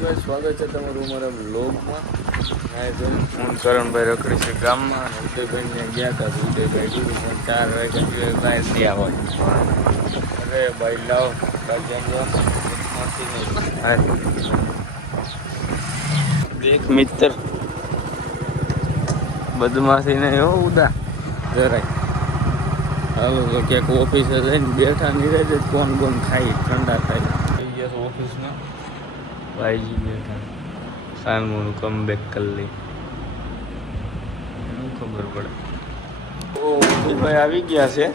Guys, સ્વાગત છે તમારું અમારા વ્લોગમાં. હું કરણભાઈ રખડી છે ગામમાં અને ઉદયભાઈને ગયા હતા. ઉદયભાઈ કીધું પણ 4 વાગ્યા બહાર થયા હોય. અરે ભાઈ લાવ એક મિત્ર બદમાશી ને એવો ઉદા જરાય. હાલો તો ક્યાંક ઓફિસે જઈને બેઠા નહીં રહે કોણ કોણ ખાઈ ઠંડા થાય ઓફિસમાં. ભાઈજી બેઠા સાનમોનું કમબેક કરી લઈ શું ખબર પડે. ભાઈ આવી ગયા છે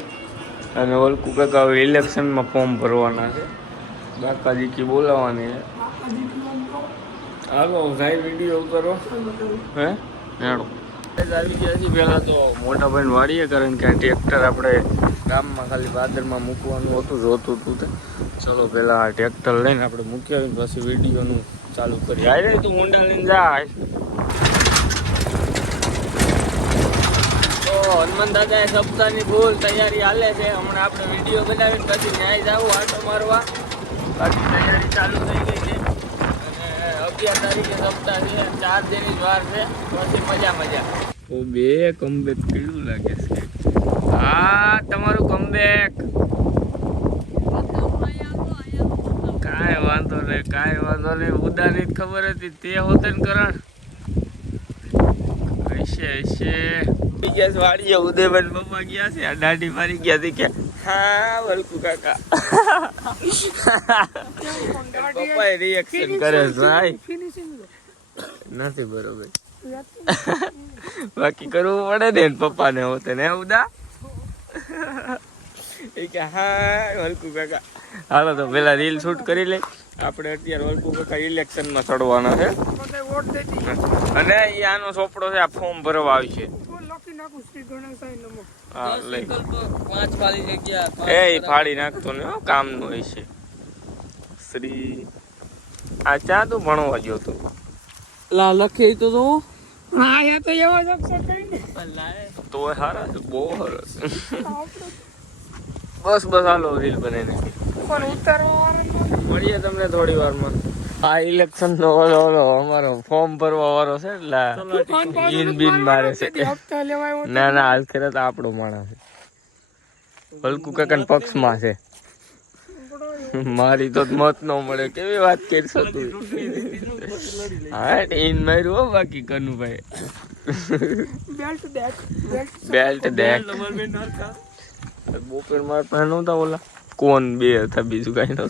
અને ઓલકુ કાકા હવે ઇલેક્શનમાં ફોર્મ ભરવાના છે. બાકાજી બોલાવવાની છે. હાલો ભાઈ વિડીયો ઉતારો હે હેડો આવી ગયા છે. પહેલાં તો મોટા ભાઈને વાળીએ કારણ કે ટ્રેક્ટર આપણે ગામમાં ખાલી ભાદરમાં મૂકવાનું હતું જોતું હતું તે. ચલો પહેલાં આ ટ્રેક્ટર લઈને આપણે મૂકી આવીને પછી વિડીયોનું ચાલુ કરીએ. હાય તું ઊંડા લઈને જાય. તો હનુમાન દાદાએ સપ્તાહની ફૂલ તૈયારી હાલે છે. હમણાં આપણે વિડીયો બનાવીને પછી ન્યાય જવું આટો મારવા. બાકી તૈયારી ચાલુ થઈ ગઈ છે અને 11 તારીખે સપ્તાહ છે. 4 દિનની જ વાર છે. પછી મજા તો બે કમબેક કેવું લાગે છે. હા તમારું કમબેક કાંઈ વાંધો નહીં ઉદાની જ ખબર હતી તે હોતે ને કરણ હશે ગયા વાળીએ ઉદયભાઈ પપ્પા ગયા છે. આ દાઢી મારી ગયા હતી કે હા વલકુ કાકા પપ્પા રિએક્શન કરે છે નથી બરોબર. બાકી કરવું પડે ને પપ્પાને હોતે ને ઉદા એ કે હા વલકુ કાકા. હાલો તો પેલા રીલ શૂટ કરી લે. આપણે અત્યારે વલકુ કાકા ઇલેક્શનમાં ચડવાના છે અને આનો ચોપડો છે. આ ફોર્મ ભરવા આવશે. એ ફાડી નાખતો ને કામનું હોય છે. શ્રી આ ચા તું ભણવા ગયો તું લા લખે તો તો હારા છે બહુ સરસ. બસ હાલો રીલ બનાવીને મળીએ તમને થોડી વારમાં. આ ઇલેક્શન નો ઓલો અમારો ફોર્મ ભરવા વાળો છે એટલે બિન મારે છે. ના હાલ ખેર તો આપણો માણસ છે. વલકુ કાકા પક્ષમાં છે. મારી તો મત ન મળે. કેવી વાત કરશો તું. હા ઇન માર્યું બાકી કનુભાઈ બેલ્ટ દેખ બોપેર માર પાસે નહોતા ઓલા કોણ બે હતા બીજું કઈ નતું.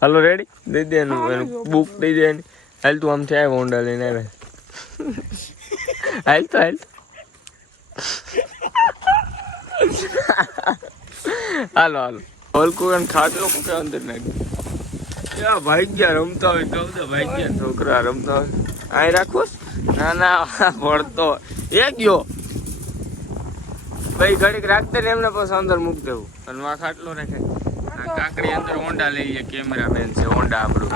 હાલો રેડી દઈ દે એનું બુક દઈ દે એની. હાલ તું આમથી આવ્યો હોન્ડા લઈને આવે. હાલ હાલો વલકુ ખાટલો કે અંદર નાખી ભાઈ ગયા રમતા હોય કહું તો ભાઈ ગયા છોકરા રમતા હોય. અહીં રાખો ના ભણતો એ ગયો ભાઈ ઘડીક રાખતે ને એમને પછી અંદર મૂકી દેવું અને આ ખાટલો રાખે. કાકડી અંદર હોન્ડા લઈએ. કેમેરામેન છે હોન્ડા આપણું.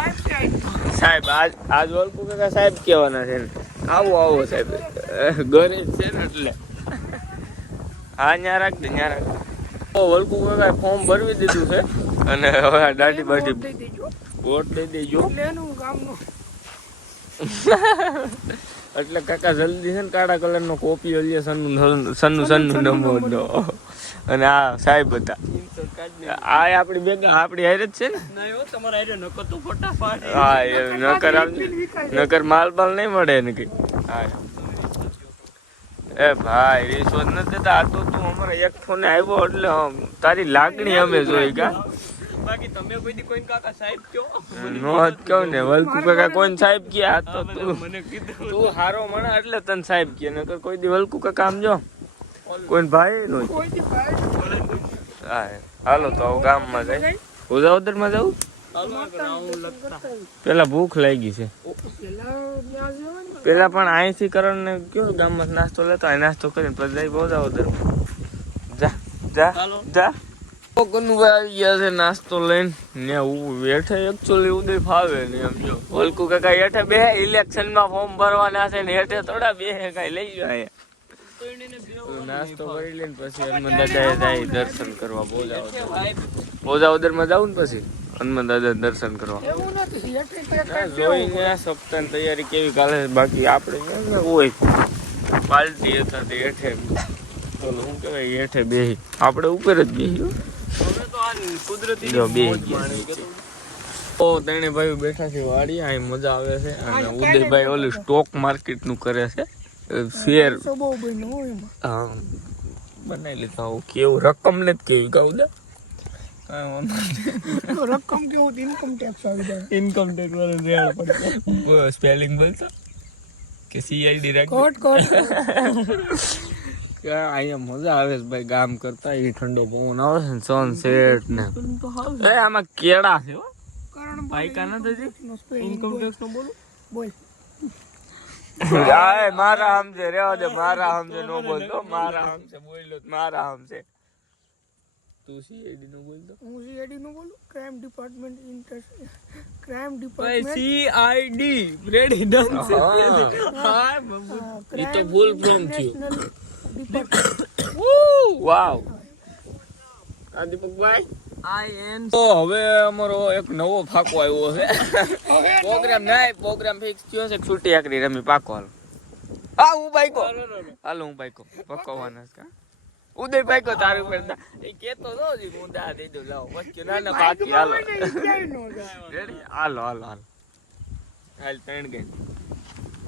સાહેબ આજ વલકુ કાકા સાહેબ કહેવાના છે ને. આવો સાહેબ ઘરે જ છે ને એટલે હા ન્યા રાખજે વલકુ કાકા ફોર્મ ભરવી દીધું છે અને હવે દાઢી બાઢી વોટ દઈ દેજો એટલે કાકા જલ્દી છે ને કાળા કલર નો કોપી લે સન્નું નંબો અને આ સાહેબ હતા આ આપણી ભેગા આપણી હારે જ છે ને. હા નકર માલ નહીં મળે ને કઈ. એ ભાઈ રિશ્વત નથી દેતા. આ તો તું અમારા એક ફોને આવ્યો એટલે તારી લાગણી અમે જોઈ કા. બાકી તમે કોઈ દી કોઈ કાકા સાહેબ કયો નો જ કહું ને. વલકુ કાકા કોઈ સાહેબ કયા તો તું હારો મને એટલે તને સાહેબ કે નકર કોઈ દી વલકુ કાકા આમ જો કોઈ ભાઈ નો. હા હાલો તો ગામમાં જાય. ઉજાવદર માં જવું પેલા ભૂખ લાગી છે. પેલા પણ અહીંથી કરણ ને કયો ગામમાં નાસ્તો લેતો અહીં નાસ્તો કરીને પછી જઈ ઉજાવદર. જા આવી ગયા છે નાસ્તો લઈને ને બેઠે. એકચુઅલી ઉદય ફાવે ને એમ જો વલકુ કાકા હેઠે બે ઇલેક્શન માં ફોર્મ ભરવાના છે ને હેઠે થોડા બે કઈ લઈ જાય. નાસ્તો કરી લઈને પછી હનુમાન દાદાએ જાય દર્શન કરવા. બોજાવદર માં જાવ ને પછી હનુમાન દાદા દર્શન કરવા. એવું નથી એટલે તો એક જ જોઈને આ સપ્તાહની તૈયારી કેવી ચાલે છે. બાકી આપણે ક્યાં હોય પાર્ટી હતા તે હેઠે બોલો શું કહેવાય હેઠે બેહી આપણે ઉપર જ બેહી કુદરતી જો બેહી ગયા. ઓ ત્રણે ભાઈઓ બેઠા છે વાડી અહીં મજા આવે છે અને ઉદયભાઈ ઓલું સ્ટોક માર્કેટ નું કરે છે શેર તો બહુ બન્યું હોય એમાં. હા બનાવી લીધા હું કેવું રકમ ને જ કેવી કહું દે રકમ કેવું ઇન્કમ ટેક્સ આવી જાય. ઇન્કમ ટેક્સ વાળા રેડ પડે. સ્પેલિંગ બોલતો કે સીઆઈડી રાખ કોટ અહીંયા મજા આવે છે ભાઈ ગામ કરતા એ ઠંડો પવન આવે છે ને સનસેટ ને એ આમાં કેળા છે હો કારણ ભાઈ કા નથી ઇન્કમ ટેક્સ નો બોલું. બોલ આય મારા હમજે રેવા દે મારા હમજે નો બોલતો મારા હમજે બોલ્યો મારા હમજે તું સીઆઈડી નું બોલતો હું સીઆઈડી નું બોલું ક્રાઇમ ડિપાર્ટમેન્ટ ક્રાઇમ ભાઈ ડિપાર્ટમેન્ટ સીઆઈડી રેડી ડન છે. હા એ તો ફૂલ ફોર્મ થયું વાવ આ દીપકભાઈ IN તો હવે અમારો એક નવો ફાકો આવ્યો છે પ્રોગ્રામ ફિક્સ થયો છે છૂટી આકરી રમી પાકો હાલ હા હું બાઈકો હાલો હું બાઈકો પકવવાના છે ઉદય બાઈકો તારું પડતા એ કેતો તો જી હું દા દઈ દઉં લાવો વચ્ચે ના બાકી હાલો રેડી હાલો ત્રણ ગઈ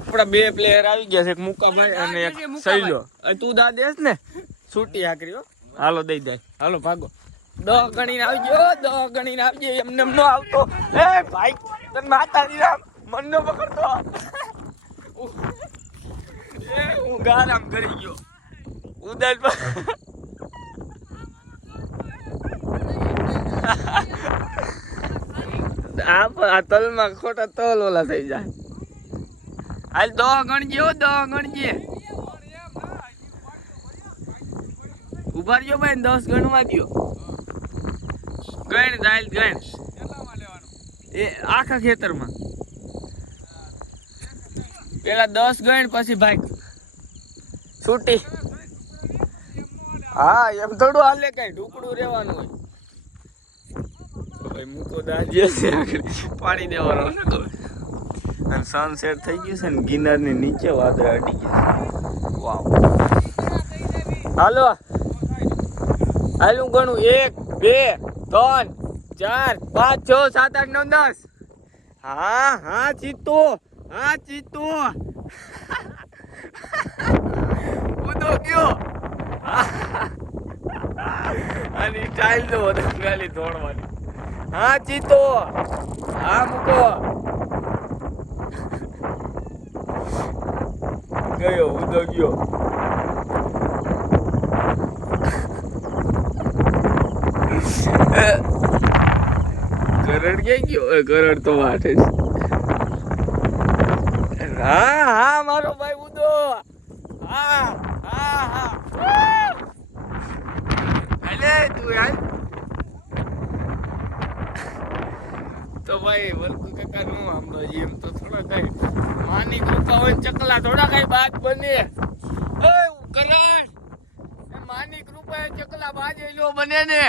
આપડા બે પ્લેયર આવી ગયા છે એક મુકાભાઈ અને એક સૈલો તું દા દેસ ને છૂટી આકરી હો હાલો દઈ જાય હાલો ભાગો 10 ગણીને આવજો એમને એમ નો આવતો એ ભાઈ તને માતાજી રામ મન નો પકડતો એ હું ગારામ કરી ગયો ઉદલ આ તલમાં ખોટા તલ ઓલા થઈ જાય હાલ 10 ગણજે ઉભા રહ્યો ભાઈ 10 ગણવા દ્યો ગણ એ આખા ખેતરમાં પેલા 10 ગણ પછી ભાઈ છૂટી હા એમ થોડું હાલે કઈ ઢુકડું રહેવાનું હોય ભાઈ મૂકો દાજે છે પાડી દેવાનો ને ખબર અને સનસેટ થઈ ગયું છે ને ગિરનાર ની નીચે વાદળ અડી ગયા વાવ હાલો હું ગણું 1 2 3 4 5 6 7 8 9 10 હા ચીતો ઉદો ગયો અને સ્ટાઈલ તો ગાલી દોડવાની હા ચીતો હા મૂકો ગયો ઉદો ગયો ગરડ ક્યાં ગયો ગરડ તો વાટે છે હા મારો ભાઈ ઉદો હા હાલે તું હાલ તો ભાઈ વલ્કુ કાકા નું આંબો એમ તો થોડા કઈ માની કૃપા હોય ચકલા થોડા કઈ બાદ બને એ કરણ માની કૃપા ચકલા બાજે લો બને ને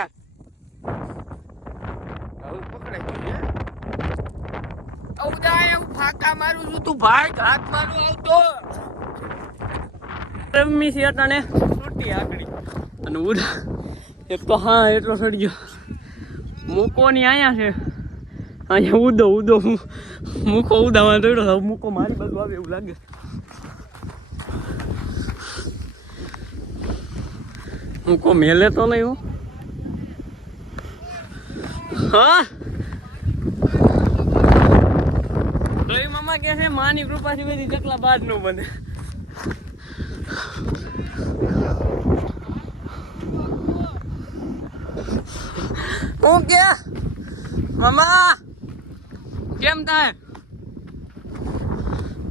ફાકા મારું છું તું ભાઈ હાથ મારું આવતો રમી છે અટાણે છૂટી આકડી અને ઉડા એક તો હા એટલો સડી ગયો મૂકો ની આયા છે અહીંયા ઉદો મૂકો ઉદામાં દોડ્યો મૂકો મારી બાજુ આવે એવું લાગે મૂકો મેલે તો નહીં હો હા મામા કે છે માની કૃપાથી બધી ચકલા બાદ નો બને હું કે મામા કેમ થાય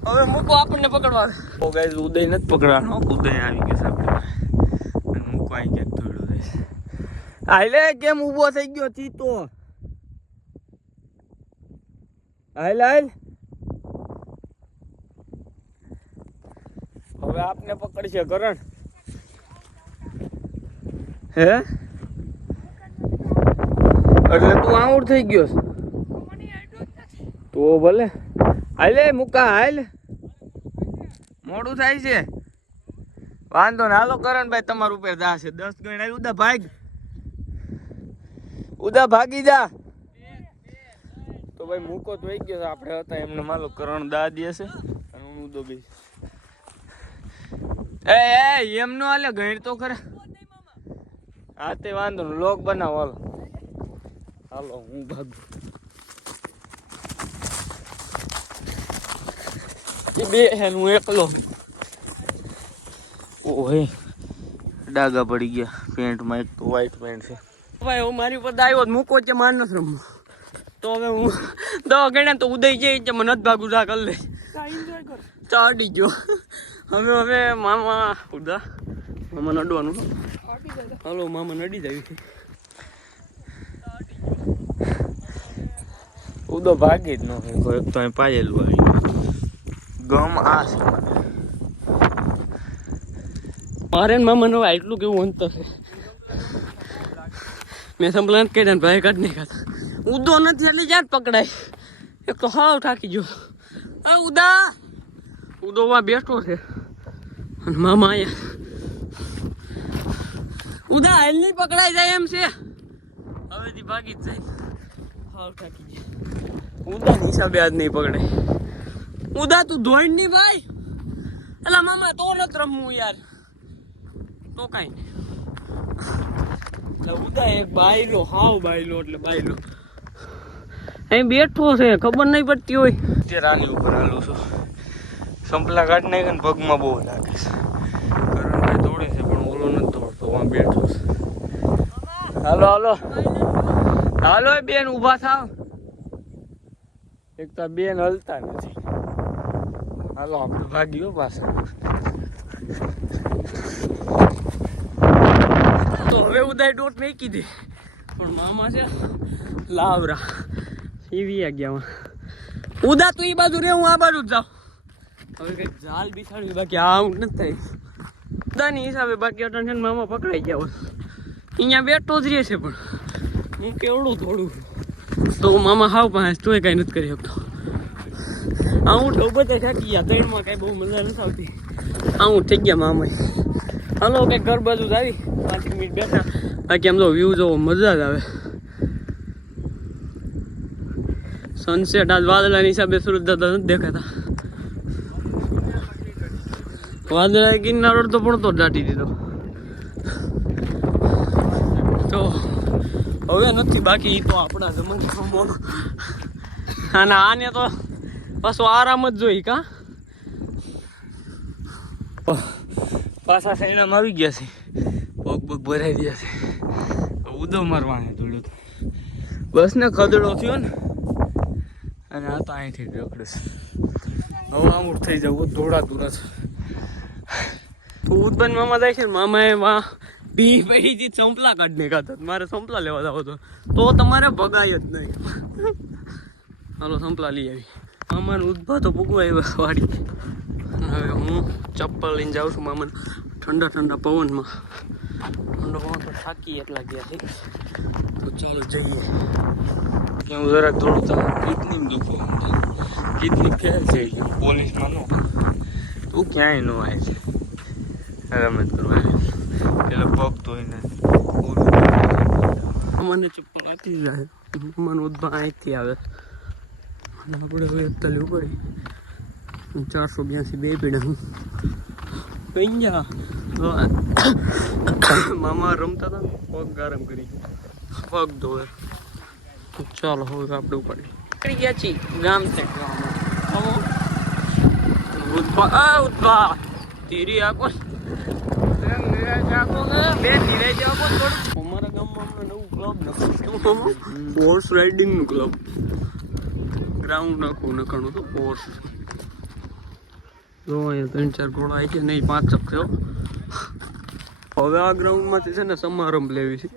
હવે મૂકો આપણને પકડવા ઓ ગાઈસ ઉદય નથી પકડવાનો ઉદય આવી ગયો સાહેબ અને મૂકો અહીં ક્યાંક થોડું રહેશે હાલે કેમ ઊભો થઈ ગયો ચીતો હાલ હવે આપને પકડશે કરણ એટલે તું આઉટ થઈ ગયો છે. તો ભલે હાલે મુકા હાલ, મોડું થાય છે. વાંધો ને હાલો કરણભાઈ તમારું ઉપર દા છે 10 ગણ આવી. ઉદા ભાગ, ઉદા ભાગી જા. તો ભાઈ મૂકો તો વહી ગયો. આપણે હતા એમને માલો કરણ દા દે છે અને હું ઉદો ગઈ. એ એમ નો હાલે, ગણ તો ખરા. હા તે વાંધો ને લોક બનાવો. હાલો હાલો હું ભાગું. બે હે હું એકલો. ઓહે ડાગા પડી ગયા પેન્ટમાં. એક તો વ્હાઈટ પેન્ટ છે. ભાઈ હું મારી પર આવ્યો મૂકો છે માર નથી રમવું. તો હવે હું દવા ગણ્યા તો ઉદય જાય છે મને જ ભાગું જા કરી લે. ચાડી ગયો. હવે મામા ઉદા મામા નડવાનું. હાલો મામા નડી જાય છે. ઉદો ભાગી જ ન હોય. એક તો અહીં પાયેલું આવી ગમ આ છે. મારે ને મામાનું એટલું કેવું અંતર છે. મેં સંભળાન કહી ને ભાઈ કાઢ નહીં ખાતા. ઉદો નથી એટલે જ્યાં જ પકડાય. એક તો હાવ થાકી ગયો. આ ઉદા ઉદો વા બેઠો છે અને મામા અહીંયા. ઉદા હાલ નહીં પકડાઈ જાય એમ છે. હવેથી ભાગી જ જાય. હાવ થાકી ગયા. ઉદા હિસાબે આજ નહીં પકડાય. ઉદા તું ધોઈ નહીં ભાઈ. એલા મામા તો નથી રમવું યાર. તો કઈ ઉદા એક બાયલો હાવ બાયલો એટલે બાયલો અહીં બેઠો છે ખબર નહીં પડતી હોય. તે રાની ઉપર હાલું છું. સંપલા કાઢી નાખે ને પગમાં બહુ લાગે છે. કરણભાઈ દોડે છે પણ ઓલો નથી દોડતો. આમ બેઠો છે. હાલો હાલો હાલો બેન ઊભા થાવ. એક તો બેન હલતા નથી. હાલો આપણે ભાગ્યો પાછળ. તો હવે ઉદય ડોટ મેકી દે પણ મામા છે લાવરા સીવી ગયા. ઉદા તું એ બાજુ રે હું આ બાજુ જ જાઉં. હવે કઈક જાલ બિછાડવી બાકી આઉટ નથી થાય. ઉદાની હિસાબે બાકી અટન મામા પકડાઈ ગયા હોય. અહીંયા બેઠો જ રહે છે પણ હું કેવડું થોડું તો મામા હાવ પાસે તોય કાંઈ નથી કરી શકતો. આઉટ તો બધા થાકી ગયા. ત્રણમાં કાંઈ બહુ મજા નથી આવતી. આઉટ થઈ ગયા મામા. હાલો કંઈક ઘર બાજુ જ આવી 5 મિનિટ બેઠા. બાકી આમ તો વ્યૂ જોવો મજા જ આવે. સનસેટ આજ વાદળાની હિસાબે સુરત દાદા નથી દેખાતા. વાદળા કિનારો તો પડતો દાટી દીધો. તો હવે નથી બાકી તો આપણા જમાનામાં. અને આને તો પાછો આરામ જ જોઈ કા. પાછા સાઈડમાં આવી ગયા છે. પગ પગ ભરાઈ ગયા છે. ઉદો મારવાને થોડું બસ ને ખદડો થયો ને અને આ તો અહીંથી રખડે છે. હવે આમ થઈ જવું દોડાતું નથી. તો ઉદબન મામા જાય છે ને મામાએ વા બી પડીથી સંપલા કાઢને ખાતા. મારે સંપલા લેવા જાવ તો તમારે ભગાય જ નહીં. હાલો સંપલા લઈ આવી. મામાને ઉદભા તો પૂગવા વાળી. હવે હું ચપ્પલ લઈને જાઉં છું મામાને ઠંડા ઠંડા પવનમાં. ઠંડો પવન તો થાકી એટલા ગયા છે. તો ચાલો જઈએ. કે હું જરાક થોડું કિડની દુખો કિડની ફેલ છે. પોલીસમાં નો તું ક્યાંય ન આવે છે રમત કરવા. એટલે પગ તો એને મને ચપ્પલ આપી જાય. મને ઉદભા અહીંથી આવે અને આપણે હવે એકતા લેવું પડે. 482 બે પીડા હું કઈ ગયા. મામા રમતા હતા પગ ગરમ કરી પગ ધોવે. ચાલો હવે આપણે ઉપાડી નીકળી ગયા છીએ ગામ તક. ઉદભા તેરી આખો અમારા ગામમાં નવું ક્લબ નાખ્યું. Horse રાઇડિંગનું club. ગ્રાઉન્ડ નાખવું નખાણું તો હોર્સ. જો અહીંયા 3-4 ઘોડા આવી છે નહીં 5 ચક છે. હવે આ ગ્રાઉન્ડમાંથી છે ને સમારંભ લેવી છે.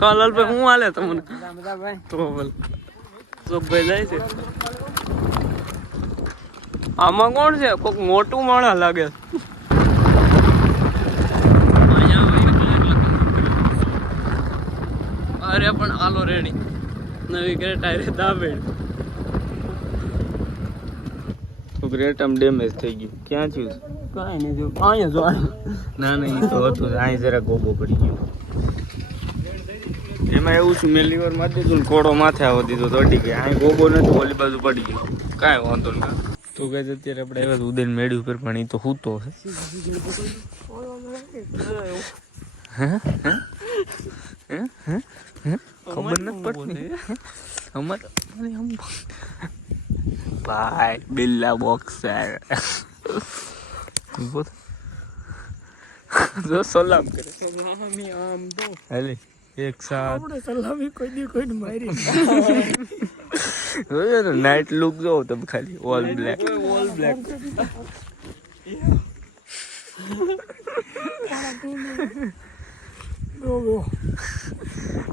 કાલાલભાઈ હું હાલે તમને તો ભાઈ જાય છે. આમાં કોણ છે? કોઈક મોટું માણસ લાગે. અરે પણ આલો રેડી નવી ક્રેટા રે દાબેડ તો ગ્રેટ આમ ડેમેજ થઈ ગયું ક્યાં થયું કાંઈ નહીં જો અહીંયા જો ના ના એ તો હતું અહીં જરા ગોબો પડી ગયો એમાં એવું છું મેં લીવર મારી દીધું ને કોડો માથે આવવા દીધો તો અડી ગયા અહીં ગોબો નથી ઓલી બાજુ પડી ગયો કાંઈ વાંધો નહીં તો કે અત્યારે આપણે આવ્યા ઉદયન મેળી ઉપર પણ એ તો હૂતો હે ખબર નથી પડતી અમારે ભાઈ બિલ્લા બોક્સર જો સલામ કરે આમ તો હાલે એક સાથ આપણે સલામી કોઈ દી કોઈને મારી નાઇટ લુક જો તમે ખાલી ઓલ બ્લેક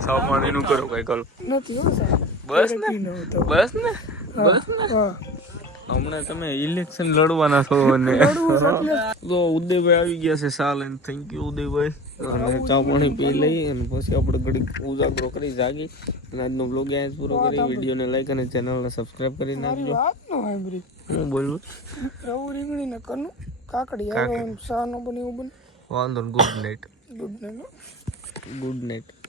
સામાણીનું કરો કઈ કરો નથી હો સાહેબ બસ ને ન હતો બસ ને બસ ને હા હમણાં તમે ઇલેક્શન લડવાના છો અને તો ઉદયભાઈ આવી ગયા છે સાલ એન્ડ થેન્ક યુ ઉદયભાઈ અને ચા પાણી પી લઈ અને પછી આપણે ઘડીક ઉજાગરો કરી જાગી અને આજનો બ્લોગ અહીંયા જ પૂરો કરી વિડીયોને લાઈક અને ચેનલને સબસ્ક્રાઇબ કરી નાખજો વાત નો સાંભળી હું બોલું રવું રીંગણી ને કનું કાકડી આવે શાનો બને એવું બને વાંધો good night good night good night